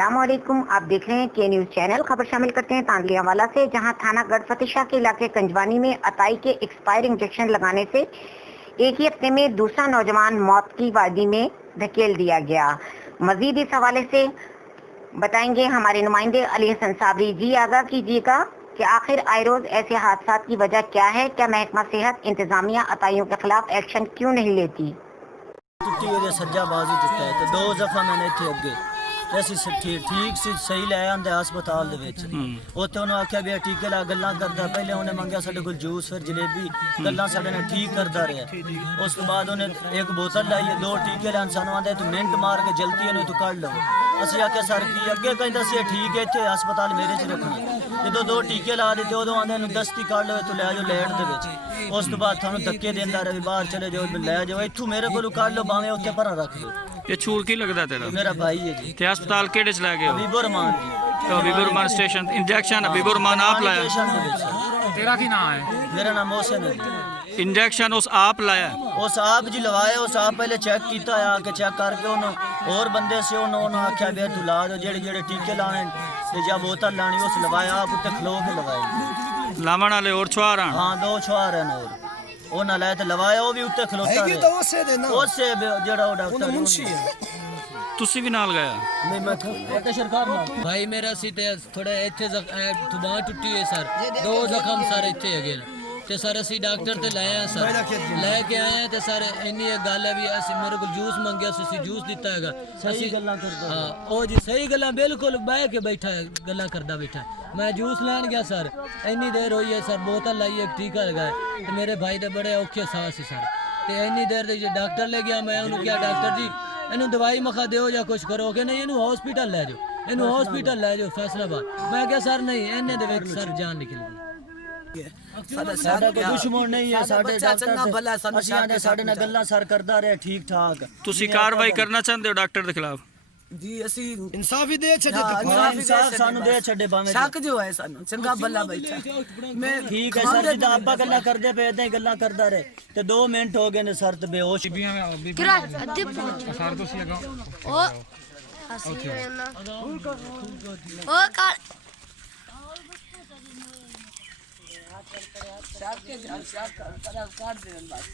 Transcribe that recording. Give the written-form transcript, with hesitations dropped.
अस्सलामुअलैकुम। आप देख रहे हैं के न्यूज़ चैनल। खबर शामिल करते हैं तांदलियावाला से, जहां थाना गढ़फतेशाह के इलाके कंजवानी में अताई के एक्सपायर इंजेक्शन लगाने से एक ही हफ्ते में दूसरा नौजवान मौत की वादी में धकेल दिया गया। मजीद इस हवाले से बताएंगे हमारे नुमाइंदे अली हसन साबरी। जी आगाह कीजिएगा कि आखिर आए रोज ऐसे हादसा की वजह क्या है? क्या महकमा सेहत इंतजामिया अताइयों के खिलाफ एक्शन क्यों नहीं लेती? सज्जा बाजू टुटा है तो 2 दफा मैंने इतने अगे ऐसी ठीक सी सही लै आंदे हस्पताल दे विच उत्थे उन्होंने आख्या भी टीके ला गल्लां करदा। पहले उन्हें मंगया साडे कोल जूस फिर जलेबी गल्लां साडे नाल ठीक करदा रहा। उस तो बाद उन्हें एक बोतल लाई 2 टीके लान सानू आंदे तू मिनट मार के जल्दी इन्हें तू कढ लो। असीं आख्या सर की अगे कहंदा सी ठीक है इत्थे हस्पताल मेरे च रखना। जो 2 टीके ला दिते उदों आंदे दस्ती कढ लो तू लै जाओ लैट दे विच। उस तो बाद थानू धक्के देंदा रहे बाहर चले जाओ लै जाओ इत्थों मेरे कोलों कढ लो भावें उत्थे परा रख दो। ये छूर की लगदा तेरा? मेरा भाई है जी। ते अस्पताल केड़े च लै गए हो? हबीबुर रहमान जी। तो हबीबुर रहमान स्टेशन इंजेक्शन हबीबुर रहमान आप लाया? तेरा की नाम है? मेरा नाम मोहसिन है। इंजेक्शन उस आप लाया? उस आप जी लवाया। उस आप पहले चेक किया आके चेक करके उन्होंने और बंदे से उन्होंने आख्या भी तू ला दो जेड़े जेड़े टीके लाने ते या बोतल लानी उस लवाया। आप उत्ते खलो के लवाए लावण वाले और छुआर हैं? हाँ 2 छुआर हैं और उन्हें लाया तो लवाया वो भी उत्ते खलोता है। तो उससे जेड़ा वो डॉक्टर मुंशी है। तुसी भी नाल गया? नहीं मैं भाई मेरा सी ते थोड़ा इत्थे जुबान टुटी है सर। 2 जख्म सर इत्थे है ते सर असी डॉक्टर ते लाए हैं सर लैके आए हैं ते सर इन्नी एक गल है भी असी मेरे को जूस मंगया सी जूस दिता हैगा। सही गल्लां करदा। हां ओ जी सही गल्लां बिल्कुल बैठ के बैठा है गल्लां करदा बैठा। मैं जूस लैन गया सर इन्नी देर हुई है सर बोतल लाई एक टीका लगाया ते मेरे भाई दे बड़े औखे साह सी सर ते इन्नी देर दे डॉक्टर ले गया। मैं उन्होंने क्या डॉक्टर जी इनू दवाई मखा दो या कुछ करो कि नहीं इनू हॉस्पिटल ले जाओ इनू हॉस्पिटल ले जाओ फैसलाबाद। मैं क्या सर नहीं इन्ने दे विच सर जान निकल गई। साडा कोई दुश्मन नहीं है साडे डॉक्टर असीं आंदे साडे नाल गल्लां सर करदा रहे ठीक ठाक। तुसी कार्रवाई करना चाहते हो डॉक्टर के खिलाफ? जी असी इंसाफ ही दे छड़े इंसाफ सानू दे छड़े भावें शक जो है सानू चंगा भला बैठा मैं ठीक है सर जिदा आपा गल्लां करदे पे इदां ही गल्लां करदा रहे ते 2 मिनट हो गए ने सर ते बेहोश किरा अद्दे पहुंच सर तो सी अगा ओ हसी ना ओ का शक के शक कर दे बस।